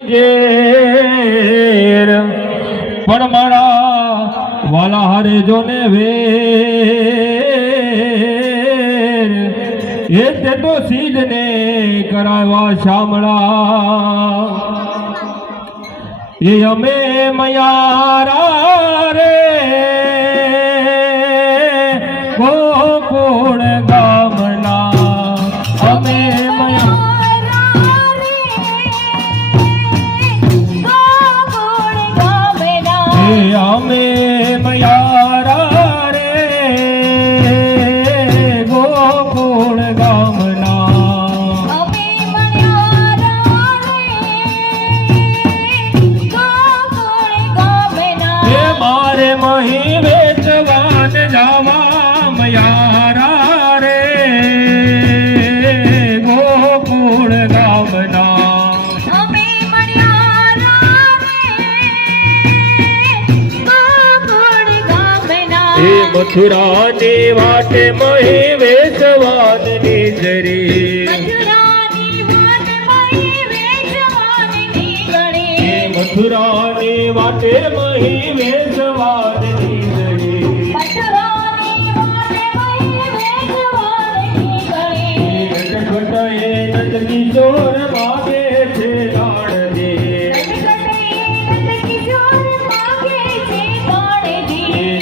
ઘેર પણ મારા વાલા હારે જોને વેર એ તે તો સીધને કરાવ્યા શામળા એ અમે મયારા રે ગોકુળ ગામના અમે અમે મયારા રે ગોકુળ ગામના અમે મયારા રે ગોકુળ ગામના એ મારે મહી વેચવાન જાવા મયારા રે ગોકુળ ગામના મથુરાની વાટે મહી વેચવાની જરી મથુરાની વાટે મહી વેચવાની જરી કિશોર માગે છે દાણજી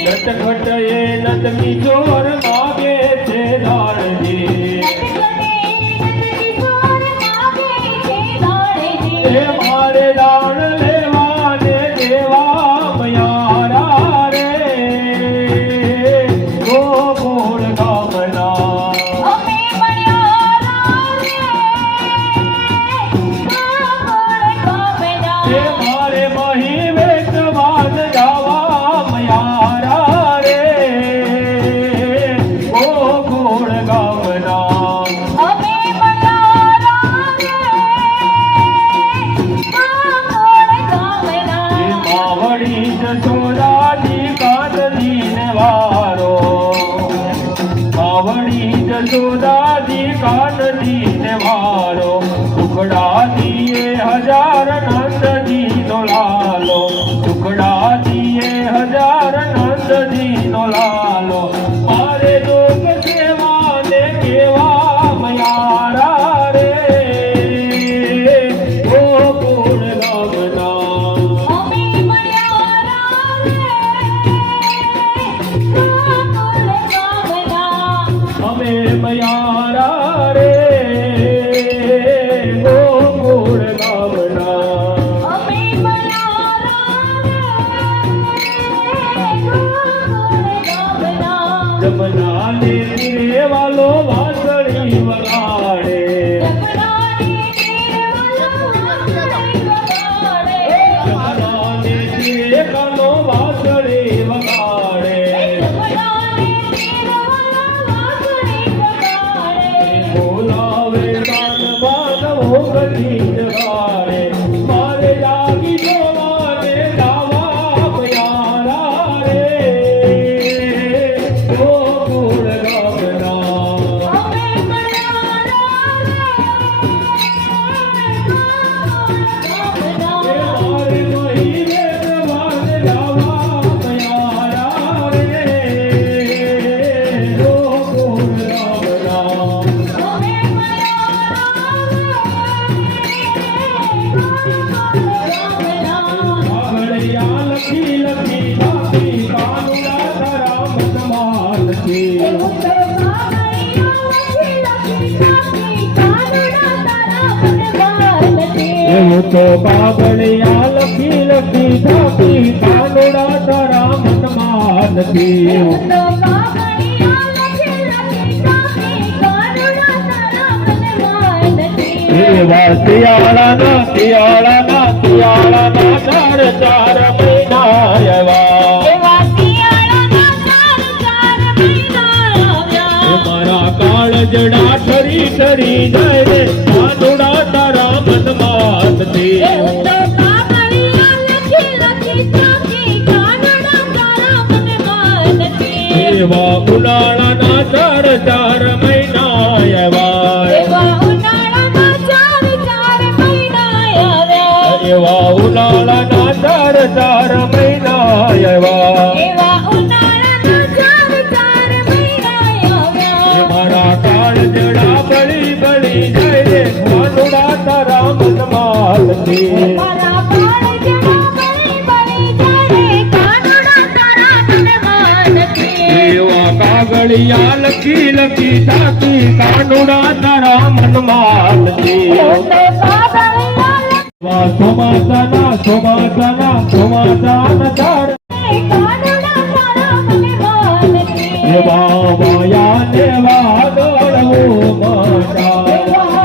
નટખટ એ નંદ કિશોર માગે છે દાણજી એ મારે દાણ લેવા ને દેવા મયારા રે ગોકુળ ગામના એ મારે મહી વેચવાન જાવા મયારા રે ગોકુળ ગામના માવડી જશોદાજી કાંદની ને વારો માવડી જશોદાજી કાંદની ને વારો ટુકડા દીએ હજાર નંદજી નો લાલો ટુકડા દીએ હજાર નંદજી નો લાલો મારે લોક સેવા ને કેવા મયારા રે ગોકુળ ગામના અમે મયારા રે ગોકુળ ગામના જમના ને તીરે વાલો વાસળી વગાડે જમના ને તીરે કાનો વાસળી વગાડે બોલાવે કાન માનવો ગઢી જગાડે મારે લાગી જોવાને ગાવા મયારા રે ગોકુળ ગામના મારે મહી વેચવાન જાવા મયારા રે ગોકુળ ગામના બાબળિયા લખી લખી બાપી કાનુડા તારા મતમાલ છે એવું તો બાબળિયા લખી લખી બાપી કાનુડા તારા મતમાલ છે એવા શિયાળાના ચાર ચાર મહિના આવ્યા મારા કાળજડા ઠરી ઠરી જાય રે કાનુડા તારા મનમાં એવા ઉનાળાના ચાર ચાર મહિના આવ્યા એવા ઉનાળાના ચાર ચાર મહિના આવ્યા એવા ઉનાળાના ચાર મહિના આવ્યા મારા કાળજડા બળી બળી જાય રે કાનુડા તારા મનમાંથી મારા કાળજડા બળી બળી જાય કાનુડા તારા મનમાંથી એવા કાગળિયા લખી લખી તાકી કાનુડા તારા મનમાંથી સોમાસાના સોમાસાના સોમાસાના ચાર એવા માયા ને વાદળો માતા માયા